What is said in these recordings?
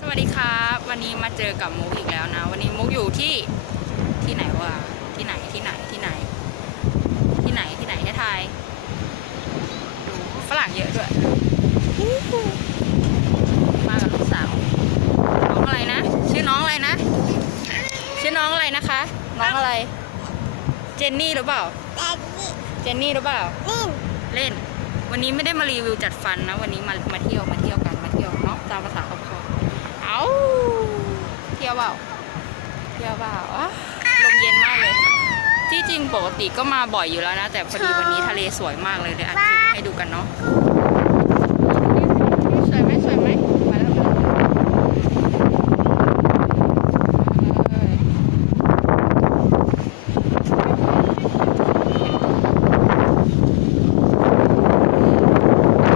สวัสดีครับวันนี้มาเจอกับมุกอีกแล้วนะ วันนี้มุกอยู่ที่ที่ไหนวะที่ไหนที่ไหนที่ไหน ที่ไหนที่ไหนให้ทายดูฝรั่งเยอะด้วยมากับลูกสาวน้องอะไรนะ ชื่อน้องอะไรนะ ชื่อน้องอะไรนะคะ น้องอะไร เจนนี่หรือเปล่า เจนนี่หรือเปล่า เล่น วันนี้ไม่ได้มารีวิวจัดฟันนะ วันนี้มามา ที่จริงปกติก็มาบ่อยอยู่แล้วนะ แต่พอดีวันนี้ทะเลสวยมากเลยเลยอัดคลิปให้ดูกันเนาะสวยไหมสวยไหมมาแล้วมาแล้วเอ้ย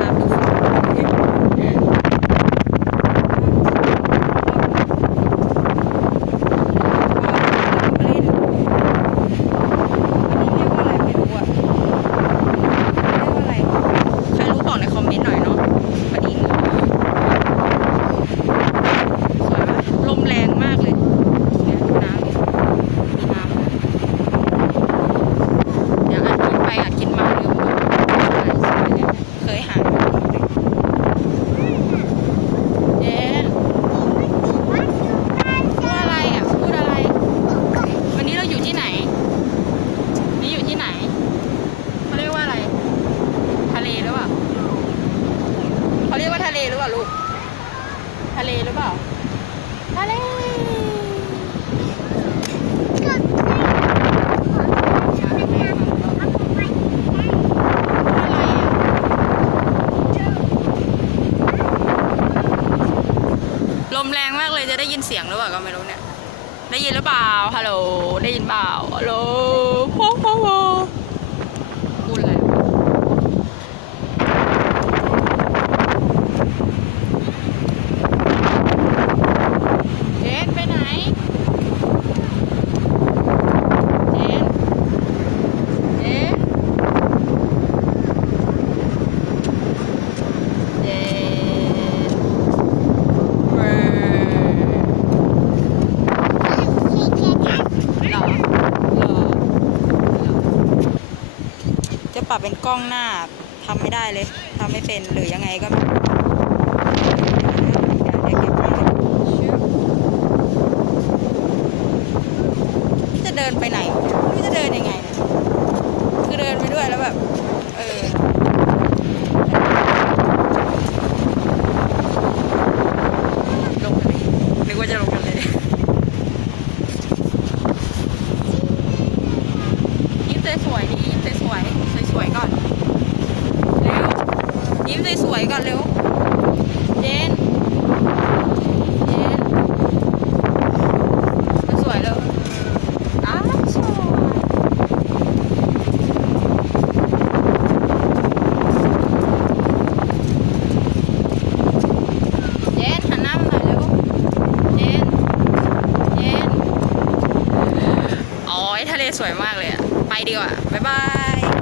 ครับดูสิ เล่นอันนี้เรียกว่าอะไรไม่รู้อะเรียกว่าอะไร ใครรู้บอกในคอมเมนต์หน่อยเนาะวันนี้งงสวยปะลมแรงมากเลยเนี่ยดูน้ำดิมีน้ำด้วยเดี๋ยวอัดกินไปอัดกินมาลืมดูไหนสวยเนี่ยเคยหาเจนพูดอะไรอะพูดอะไร วันนี้เราอยู่ที่ไหน นี่อยู่ที่ไหน เขาเรียกว่าอะไร ทะเลหรือเปล่า เขาเรียกว่าทะเล หรือเปล่าลูก ทะเลหรือเปล่า ทะเลลมแรงมากเลยจะได้ยินเสียงหรือเปล่าก็ไม่รู้เนี่ย ได้ยินหรือเปล่า ฮัลโหล ได้ยินเปล่า ฮัลโหลโฮโฮโฮพูดอะไรเจนไปไหน เจน เจน เจนเบอร์ หรอหรอหรอ จะปรับเป็นกล้องหน้าทำไม่ได้เลยทำไม่เป็นหรือยังไงก็ไม่รู้เดี๋ยวเก็บไว้ชึบนี่จะเดินไปไหนนี่จะเดินยังไง คือเดินไปด้วยแล้วแบบ เออลงทะเลนึกว่าจะลงทะเลยิ้มสวยๆดิยิ้มสวย ก่อน เร็ว ยิ้มสวยๆก่อนเร็ว เจน เจนสวยๆเร็วอ้าวสวยเจนหันหน้ามาหน่อยเร็ว เจน เจนอ้ยทะเลสวยมากเลยอะไปดีกว่า บ๊ายบาย